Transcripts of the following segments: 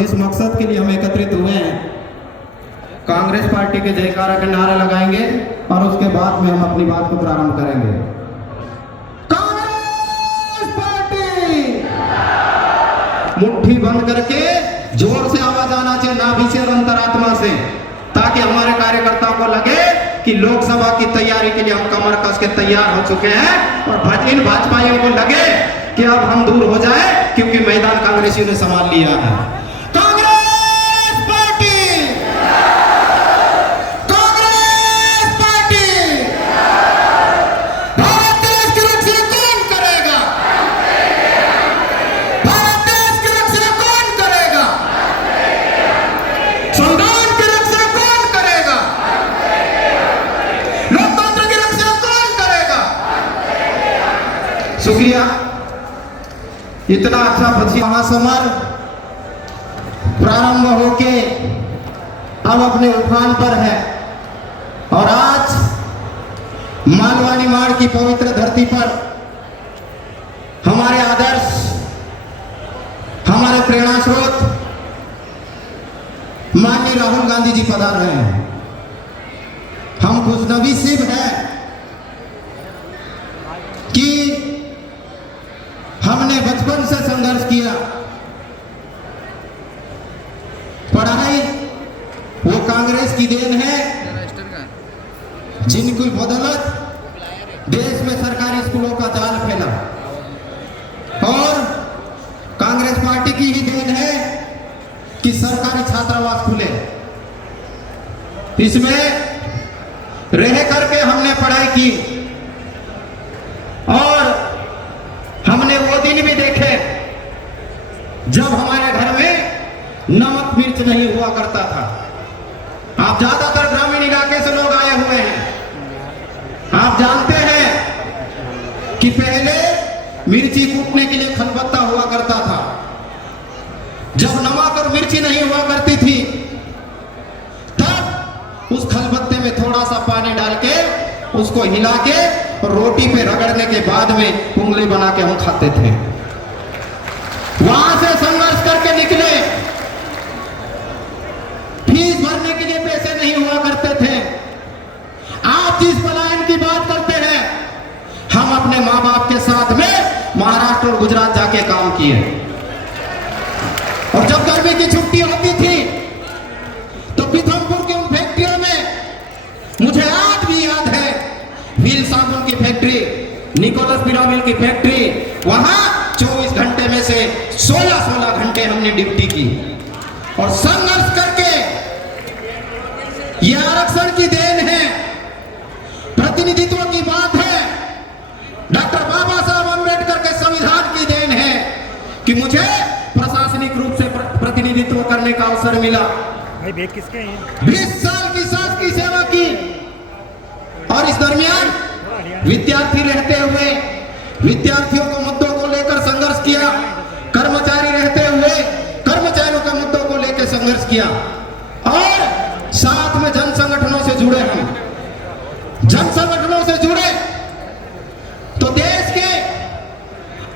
जिस मकसद के लिए हम एकत्रित हुए हैं, कांग्रेस पार्टी के जयकारा के नारा लगाएंगे और उसके बाद में हम अपनी बात को प्रारंभ करेंगे। कांग्रेस पार्टी मुट्ठी बंद करके जोर से आवाज आना चाहिए, नाभि से और अंतरात्मा से, ताकि हमारे कार्यकर्ताओं को लगे कि लोकसभा की तैयारी के लिए हम कमर कस के तैयार हो चुके हैं और इन भाजपाइयों को लगे कि अब हम दूर हो जाए, क्योंकि मैदान कांग्रेसियों ने संभाल लिया है। कांग्रेस पार्टी, कांग्रेस पार्टी, भारत देश की रक्षा कौन करेगा? भारत देश की रक्षा कौन करेगा? संविधान की रक्षा कौन करेगा? लोकतंत्र की रक्षा कौन करेगा? शुक्रिया। इतना अच्छा महासमर प्रारंभ होके अब अपने उफान पर है और आज मालवानी माड़ की पवित्र धरती पर हमारे आदर्श, हमारे प्रेरणा स्रोत माननीय राहुल गांधी जी पधार रहे हैं। हम खुशनसीब हैं कि हमने बचपन से संघर्ष किया। पढ़ाई वो कांग्रेस की देन है, जिनकी बदौलत देश में सरकारी स्कूलों का जाल फैला, और कांग्रेस पार्टी की ही देन है कि सरकारी छात्रावास खुले। इसमें रह करके हमने पढ़ाई की और हमने वो दिन भी देखे जब हमारे घर में नमक मिर्च नहीं हुआ करता था। आप ज्यादातर ग्रामीण इलाके से लोग आए हुए हैं। आप जानते हैं कि पहले मिर्ची कूटने के लिए खलबत्ता हुआ करता था। जब नमक और मिर्ची नहीं हुआ करती थी, तब उस खलबत्ते में थोड़ा सा पानी डाल के उसको हिला के और रोटी पे रगड़ने के बाद में उंगली बना के हम खाते थे। वहां से संघर्ष करके निकले। फीस भरने के लिए पैसे नहीं हुआ करते थे। आप जिस पलायन की बात करते हैं, हम अपने माँ बाप के साथ में महाराष्ट्र और गुजरात जाके काम किए। और जब गर्मी की छुट्टी होती थी तो पीथमपुर की उन फैक्ट्रियों में, मुझे आज भी याद है, व्हील साबुन की फैक्ट्री, निकोलस पिरामिल की फैक्ट्री, वहां 24 घंटे में से 16 घंटे हमने ड्यूटी की और संघर्ष करके। यह आरक्षण की देन है, प्रतिनिधित्व की बात है, डॉक्टर बाबा साहब अम्बेडकर के संविधान की देन है कि मुझे प्रशासनिक रूप से प्रतिनिधित्व करने का अवसर मिला। भाई बेग किसके हैं? 20 साल की शासकीय सेवा की और इस दरमियान विद्यार्थी रहते हुए विद्यार्थियों को मुद्दों को लेकर संघर्ष किया, कर्मचारी रहते हुए कर्मचारियों के मुद्दों को लेकर संघर्ष किया, और साथ में जन संगठनों से जुड़े। हम जन संगठनों से जुड़े तो देश के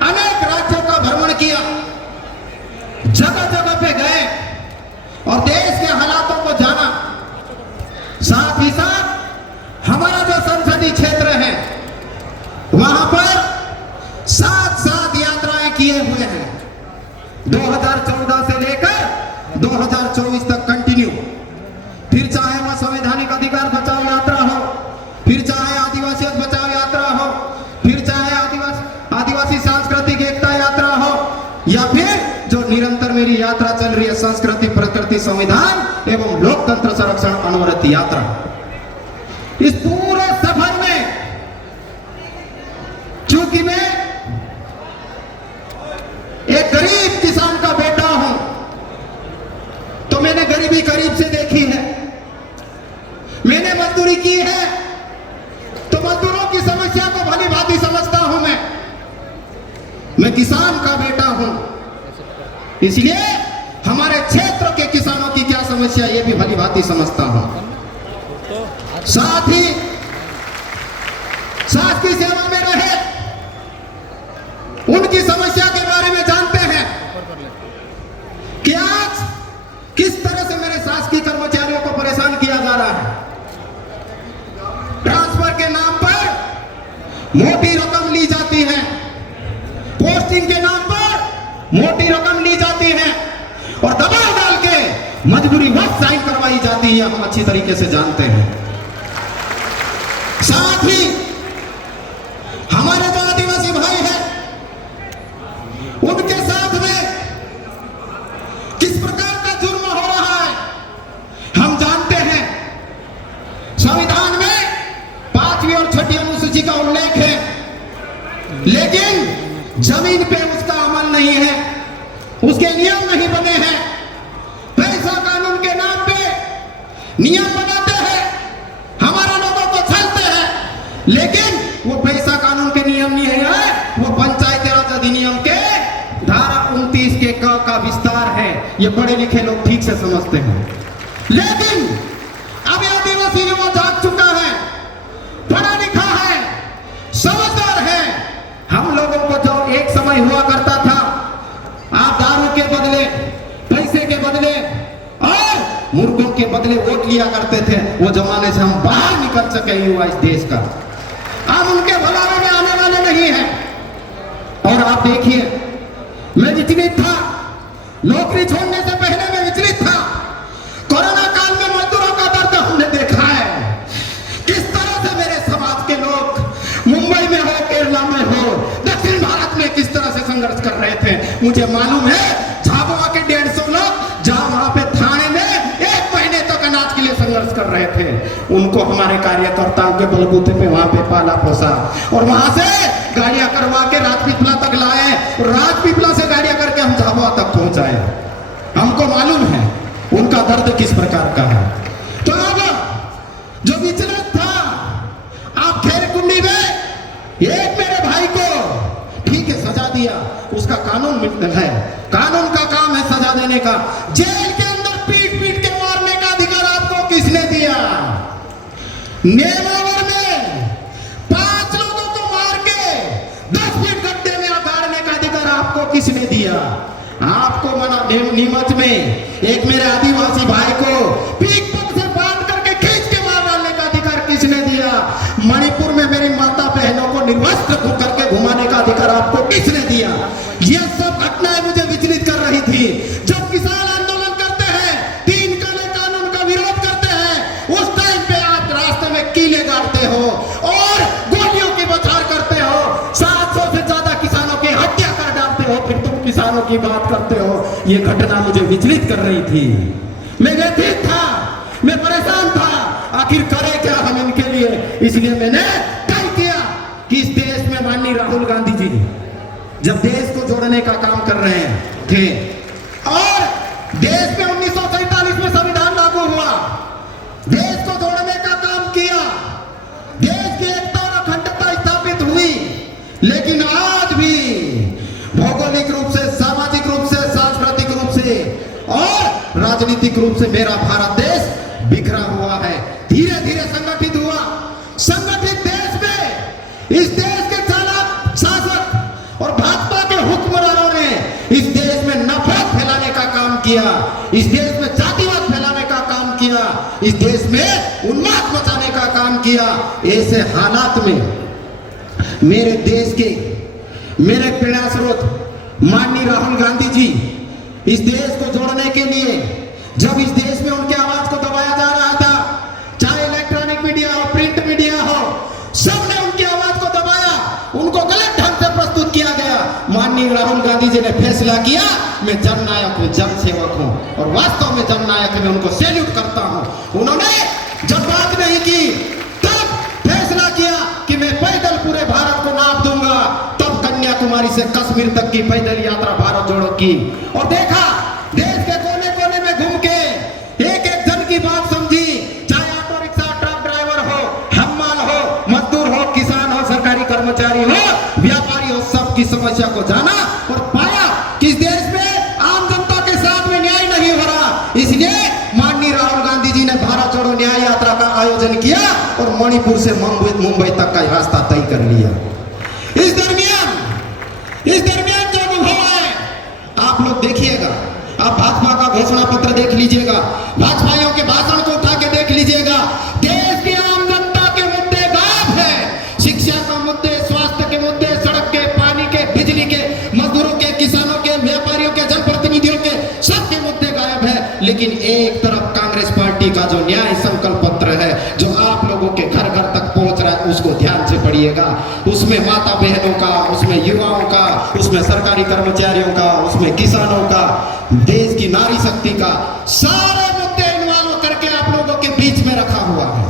अनेक राज्यों का भ्रमण किया, जगह जगह पे गए और देश के हालातों को जाना। साथ ही साथ हमारा जो संसदीय क्षेत्र है, वहां पर 7 यात्राएं किए हुए हैं। 2014 से लेकर 2024 तक कंटिन्यू। फिर चाहे वह संवैधानिक अधिकार बचाओ यात्रा हो, फिर चाहे आदिवासी बचाओ यात्रा हो, फिर चाहे आदिवासी सांस्कृतिक एकता यात्रा हो, या फिर जो निरंतर मेरी यात्रा चल रही है, संस्कृति, प्रकृति, संविधान एवं लोकतंत्र संरक्षण अनवरत यात्रा। इस पूरे सफर में क्योंकि मैं एक गरीब किसान का बेटा हूं, तो मैंने गरीबी करीब से देखी है। मैंने मजदूरी की है, तो मजदूरों की समस्या को भली भांति समझता हूं। मैं किसान का बेटा हूं, इसलिए हमारे क्षेत्र के किसानों की क्या समस्या ये भी भली भांति समझता हूं। साथ ही शासकीय सेवा में रहे उनकी समस्या के बारे में जानते हैं कि आज टेस्टिंग के नाम पर मोटी रकम ली जाती है और दबाव डाल के मजबूरी वक्त साइन करवाई जाती है, हम अच्छी तरीके से जानते हैं। साथ ही हमारे जो आदिवासी भाई हैं उनके साथ में किस प्रकार का जुर्म हो रहा है हम जानते हैं। संविधान में 5वीं और 6ठी अनुसूची का उल्लेख है, लेकिन जमीन पे उसका अमल नहीं है, उसके नियम नहीं बने हैं। पैसा कानून के नाम पे नियम बनाते हैं, हमारा लोगों को छलते हैं, लेकिन वो पैसा कानून के नियम नहीं है, वो पंचायती राज अधिनियम के धारा 29 के क का विस्तार है। ये पढ़े लिखे लोग ठीक से समझते हैं, लेकिन अब आदिवासी युवा जाग चुका है, पढ़ा लिखा है, समझदार है। हम लोगों को जो एक समय हुआ करता था, आप दारू के बदले, पैसे के बदले और मुर्गों के बदले वोट लिया करते थे, वो जमाने से हम बाहर निकल सके युवा इस देश का। हम उनके भलावे में आने वाले नहीं हैं। और आप देखिए, मैं विचलित था, नौकरी छोड़ने से पहले मैं विचलित था। कोरोना काल में मजदूरों का दर्द हमने देखा है, किस तरह से मेरे समाज के लोग मुंबई में हो, केरला में हो, दक्षिण भारत में किस तरह से संघर्ष कर रहे थे। मुझे मालूम है, झाबुआ के 150 लोग जहां वहां पे थाने में 1 महीने तक अनाज के लिए संघर्ष कर रहे थे, उनको हमारे कार्यकर्ताओं के बलबूते पे वहां पे पाला पोसा और वहां से गाड़ियां करवा के राजपीपला तक लाए और राजपीपला से गाड़ियां करके हम झाबुआ तक पहुंचाए। हमको मालूम है उनका दर्द किस प्रकार का है। तो अब जो विचलित था, आप खेर कुंडी में एक मेरे भाई को ठीक है सजा दिया, उसका कानून है, कानून का काम है सजा देने का। जेल के अंदर पीट पीट के मारने का अधिकार आपको किसने दिया? नेमावर में 5 लोगों को मार के 10 फीट गड्ढे में गाड़ने का अधिकार आपको किसने दिया? आपको मना नीमच में एक मेरे आदिवासी भाई को पीक पग से बांध करके खींच के मार डालने का अधिकार किसने दिया? मणिपुर में मेरी माता बहनों को निर्वस्त्र करके घुमाने का अधिकार आपको किसने दिया? यह सब घटनाएं मुझे विचलित कर रही थी। जब किसान आंदोलन करते हैं, 3 काले कानून का विरोध करते हैं, उस टाइम पे आप रास्ते में कीले गाड़ते हो और गोलियों की बौछार करते हो, 700 से ज्यादा किसानों की हत्या कर डालते हो, फिर तुम किसानों की बात करते हो। ये घटना मुझे विचलित कर रही थी। मैं व्यथित था, मैं परेशान था, आखिर करे क्या हम इनके लिए। इसलिए मैंने तय किया कि इस देश में माननीय राहुल गांधी जी जब देश को जोड़ने का काम कर रहे थे और देश में 1947 में संविधान लागू हुआ, देश को जोड़ने का काम किया, देश की एकता और अखंडता स्थापित हुई, लेकिन आज भी भौगोलिक रूप से, सामाजिक रूप से, सांस्कृतिक रूप से और राजनीतिक रूप से मेरा भारत देश बिखरा हुआ है। धीरे धीरे संगठित हुआ। संगठित देश में इस देश के चालाक शासक और भाजपा के हुक्मरानों ने इस देश में नफरत फैलाने का काम किया, इस देश में जातिवाद फैलाने का काम किया, इस देश में उन्माद मचाने का काम किया। ऐसे हालात में मेरे देश के मेरे प्रेरणा स्रोत माननीय राहुल गांधी जी इस देश को जोड़ने के लिए जब इस देश में उनकी आवाज को दबाया जा रहा था, चाहे इलेक्ट्रॉनिक मीडिया हो, प्रिंट मीडिया हो, सबने उनकी आवाज को दबाया, उनको गलत ढंग से प्रस्तुत किया गया। माननीय राहुल गांधी जी ने फैसला किया, मैं जननायक हूं, जनसेवक हूं और वास्तव में जननायक में उनको सैल्यूट करता हूं। उन्होंने जब बात नहीं की, तब फैसला किया कि मैं पैदल पूरे भारत को नाप दूंगा। तब कन्याकुमारी से कश्मीर तक की पैदल यात्रा भारत जोड़ो की और देखा देश के कोने कोने में घूम के एक एक जन की बात समझी, चाहे ऑटो रिक्शा, ट्रक ड्राइवर हो, हम्माल हो, मजदूर हो, किसान हो, सरकारी कर्मचारी हो, व्यापारी हो, सबकी समस्या को जाना और पाया कि इस देश में आम जनता के साथ में न्याय नहीं हो रहा। इसलिए माननीय राहुल गांधी जी ने भारत जोड़ो न्याय यात्रा का आयोजन किया और मणिपुर से मुंबई तक का रास्ता तय कर लिया। इस दरमियान जो अनुभव है आप लोग देखिएगा, आप भाजपा का घोषणा पत्र देख लीजिएगा, भाजपाइयों के भाषण को उठा के देख लीजिएगा। देश की आम जनता के मुद्दे गायब है, शिक्षा के मुद्दे, स्वास्थ्य के मुद्दे, सड़क के, पानी के, बिजली के, मिलेगा। उसमें माता बहनों का, उसमें युवाओं का, उसमें सरकारी कर्मचारियों का, उसमें किसानों का, देश की नारी शक्ति का, सारे मुद्दे इन्वॉल्व करके आप लोगों के बीच में रखा हुआ है।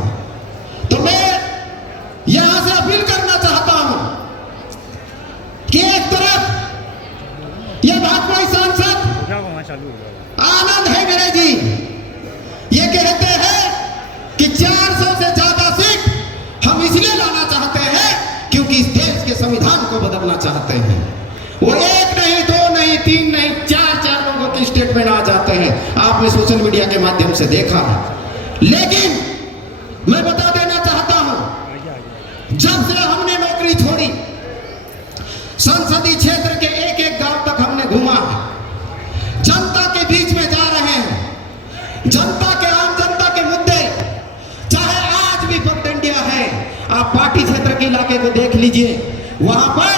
तो मैं यहां से अपील करना चाहता हूं कि एक तरफ यह भाजपा सांसद चालू हो गया। आनंद है मेरे जी, ये कहते हैं कि 400 से ज्यादा सीट हम इसलिए लाना चाहते हैं क्योंकि इस देश के संविधान को बदलना चाहते हैं। वो एक नहीं, दो नहीं, तीन नहीं, चार लोगों के स्टेटमेंट आ जाते हैं, आपने सोशल मीडिया के माध्यम से देखा है। लेकिन मैं बता देना चाहता हूं, जब से हमने नौकरी छोड़ी, संसदीय क्षेत्र के एक एक गांव तक हमने घूमा है, जनता के बीच में जा रहे हैं, जनता के, आम जनता के मुद्दे, चाहे आज भी वक्त इंडिया है, आप पार्टी क्षेत्र के इलाके को देख लीजिए, वहां पर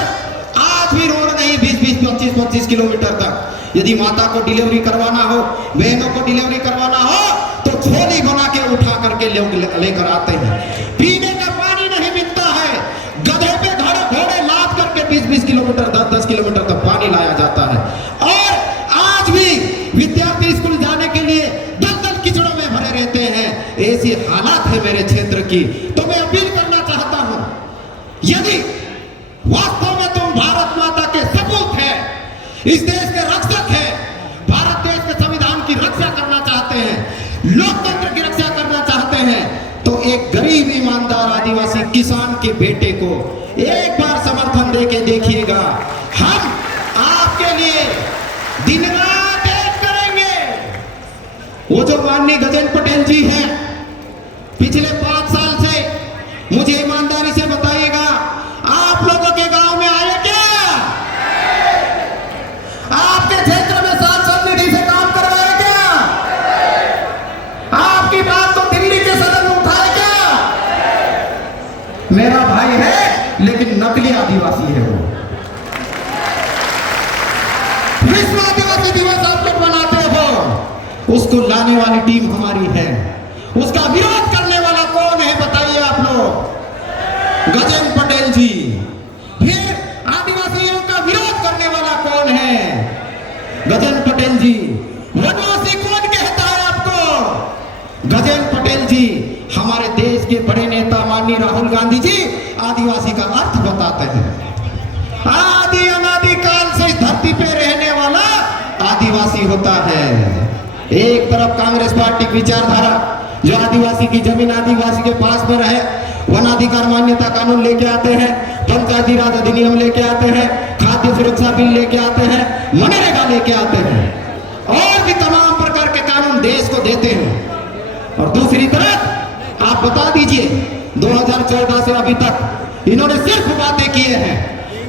आज भी रोड नहीं, 20-20, 25-25 किलोमीटर तक। यदि माता को डिलीवरी करवाना हो, बहनों को डिलीवरी करवाना हो, तो झोली बना के उठा करके लोग लेकर आते हैं। पीने का पानी नहीं मिलता है, गधे पे घोड़े लाद करके 20-20 किलोमीटर, 10-10 किलोमीटर तक पानी लाया जाता है। और आज भी विद्यार्थी स्कूल जाने के लिए दलदल कीचड़ों में भरे रहते हैं। ऐसी हालात है मेरे क्षेत्र की। तो मैं अपील करना चाहता हूं, यदि वास्तव में तुम भारत माता के सपूत है, इस देश के रक्षक है, भारत देश के संविधान की रक्षा करना चाहते हैं, लोकतंत्र की रक्षा करना चाहते हैं, तो एक गरीब ईमानदार आदिवासी किसान के बेटे को एक बार समर्थन देके देखिएगा। हम आपके लिए दिन रात एक करेंगे। वो जो माननीय गजेंद्र पटेल जी हैं, पिछले 5 साल से मुझे ईमानदारी से बताइएगा, आप लोगों के गांव में आए क्या? आपके क्षेत्र में सांसद निधि से काम करवाए क्या? आपकी बात तो दिल्ली के सदन में उठाए क्या? मेरा भाई है लेकिन नकली आदिवासी है। वो विश्व आदिवासी दिवस आप लोग मनाते हो, उसको लाने वाली टीम हमारी है। उसका विरोध करने वाला कौन है बताइए आप लोग? गजेंद्र पटेल जी। फिर आदिवासियों का विरोध करने वाला कौन है? गजेंद्र पटेल जी। वनवासी कौन कहता है आपको? गजेंद्र पटेल जी। हमारे देश के बड़े नेता माननीय राहुल गांधी जी आदिवासी का अर्थ बताते हैं। आदि अनादि काल से इस धरती पे रहने वाला आदिवासी होता है। एक तरफ कांग्रेस पार्टी की विचारधारा जो आदिवासी की जमीन आदिवासी के पास में रहे, वनाधिकार मान्यता कानून लेके आते हैं, पंचायती राज अधिनियम लेके आते हैं, खाद्य सुरक्षा बिल लेके आते हैं, मनरेगा लेके आते हैं, और भी तमाम प्रकार के कानून देश को देते हैं। और दूसरी तरफ आप बता दीजिए, 2014 से अभी तक इन्होंने सिर्फ बातें किए हैं।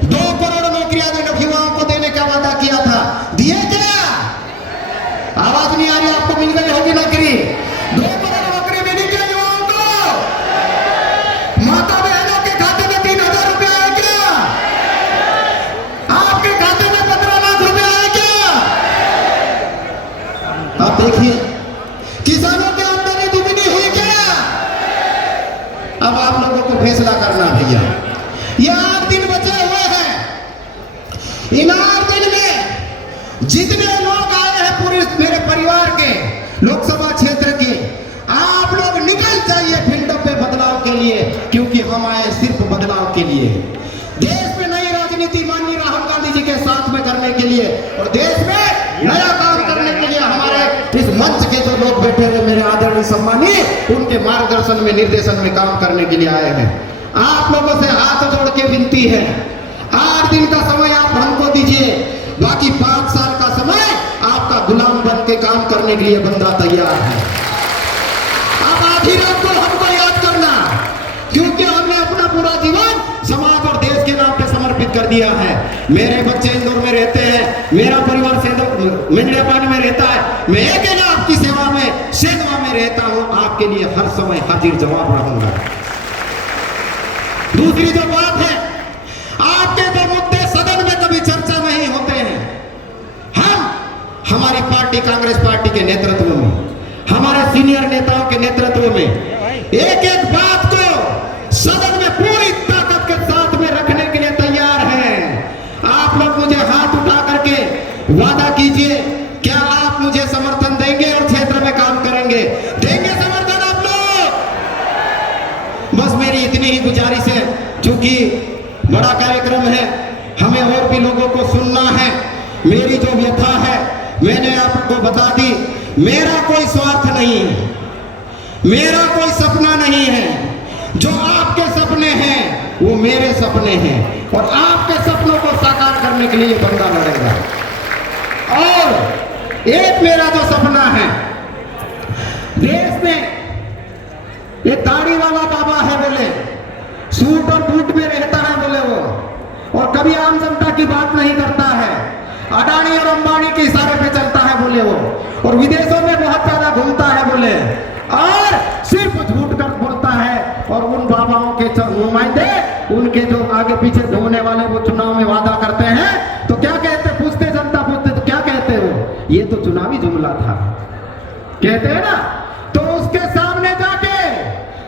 2 करोड़ नौकरियां युवाओं को देने का वादा किया था, दिए क्या? आवाज नहीं आ रही आपको? मिल गई होगी नौकरी। 2 करोड़ नौकरी मिली क्या युवाओं को? माता बहनों के खाते में 3000 रुपए आए क्या? आपके खाते में 15 लाख रुपए आए क्या? अब देखिए, किसानों की आमदनी दुगनी हुई क्या? अब आप लोगों को फैसला करना भैया। ये 8 दिन बचे हुए हैं। इन 8 दिन में जितने लोग आए हैं पूरे मेरे परिवार के, लोकसभा क्षेत्र के, आप लोग निकल जाइए फील्डों पे बदलाव के लिए, क्योंकि हम आए सिर्फ बदलाव के लिए। देश में नई राजनीति माननीय राहुल गांधी जी के साथ में करने के लिए, और देश में नया काम करने के लिए हमारे इस मंच के जो लोग बैठे हुए मेरे आदरणीय सम्मानीय, उनके मार्गदर्शन में, निर्देशन में काम करने के लिए आए हैं। आप लोगों से हाथ जोड़ के विनती है, 8 दिन का समय आप हमको दीजिए, बाकी 5 साल का समय आपका गुलाम बन के काम करने के लिए बंदा तैयार है। अब आधी रात को हमको याद करना, क्योंकि हमने अपना पूरा जीवन समाज और देश के नाम पे समर्पित कर दिया है। मेरे बच्चे इंदौर में रहते हैं, मेरा परिवार मेंढियापानी में रहता है, मैं अकेला आपकी सेवा में सेवा में रहता हूं, आपके लिए हर समय हाजिर जवाब रहूंगा। दूसरी जो बात है, आपके जो मुद्दे सदन में कभी चर्चा नहीं होते हैं, हम हमारी पार्टी कांग्रेस पार्टी के नेतृत्व में, हमारे सीनियर नेताओं के नेतृत्व में एक एक बात को सदन में पूरी ताकत के साथ चूंकि बड़ा कार्यक्रम है, हमें और भी लोगों को सुनना है। मेरी जो व्यथा है मैंने आपको बता दी। मेरा कोई स्वार्थ नहीं है, मेरा कोई सपना नहीं है। जो आपके सपने हैं वो मेरे सपने हैं, और आपके सपनों को साकार करने के लिए ये बंदा लड़ेगा। और एक मेरा जो सपना है, देश में एक दाढ़ी वाला बाबा है बोले, सूट और बूट में रहता है बोले वो, और कभी आम जनता की बात नहीं करता है, अडानी और अंबानी के इशारे पे चलता है बोले वो, और विदेशों में बहुत ज्यादा घूमता है बोले, और सिर्फ झूठ कर बोलता है। और उन बाबाओं के नुमाइंदे, उनके जो आगे पीछे ढोने वाले, वो चुनाव में वादा करते हैं तो क्या कहते, पूछते जनता पूछते तो क्या कहते हो, ये तो चुनावी जुमला था कहते हैं ना। तो उसके सामने जाके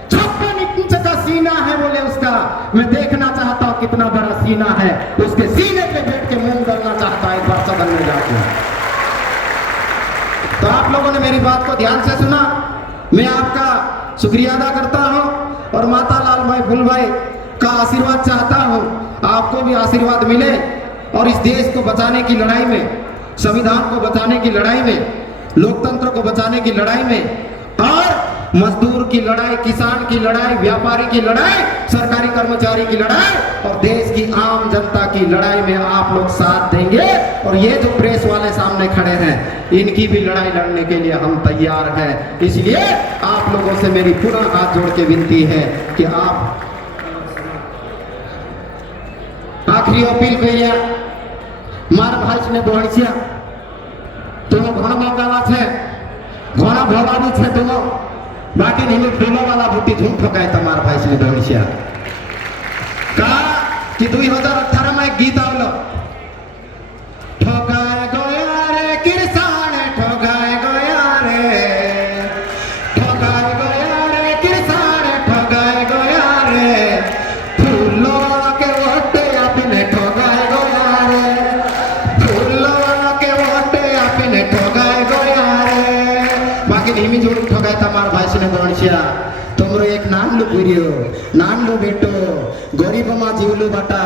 56 इंच का सीना है बोले उसका, मैं देखना चाहता हूं कितना बड़ा सीना है। उसके सीने पे बैठ के मूंग डालना चाहता है एक बार सदन में जाके। तो आप लोगों ने मेरी बात को ध्यान से सुना, मैं आपका शुक्रिया अदा करता हूं, और माता लाल भाई फुल भाई का आशीर्वाद चाहता हूं, आपको भी आशीर्वाद मिले, और इस देश को बचाने की लड़ाई में, संविधान को बचाने की लड़ाई में, लोकतंत्र को बचाने की लड़ाई में, और मजदूर की लड़ाई, किसान की लड़ाई, व्यापारी की लड़ाई, सरकारी कर्मचारी की लड़ाई, और देश की आम जनता की लड़ाई में आप लोग साथ देंगे। और ये जो प्रेस वाले सामने खड़े हैं, इनकी भी लड़ाई लड़ने के लिए हम तैयार हैं। इसलिए आप लोगों से मेरी पुनः हाथ जोड़ के विनती है कि आप आखिरी अपील करिए, मार भाई ने बोहड़िया दोनों घन मौका है, घोड़ा भोगानी है दोनों, बाकी नहीं फूलों वाला बूटी झूम ठोकाए तमार भाई से बोहड़िया कहा कि 2018 में एक गीत आवलो, ठोकाए गया रे किसान, ठोकाए गया रे, ठोकाए गया रे किसान, ठोकाए गया रे, फूलों के वोटे आपने ठोकाए गया रे, फूलों के वोटे आपने ठोकाए गया रे। बाकी नहीं जोड़ ठोकाए तमार भाई से बोहड़िया तुमरो एक नानलू पुरियो, नानलू बेटो, गरीब मा जीवलू बाटा,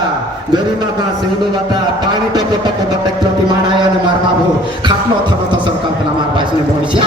गरीब मा सिंधु बाटा, पानी टको टको बटक प्रति मानाया ने मार माभो खाटलो थनो तो संकल्पना मार भाई से बोहड़िया।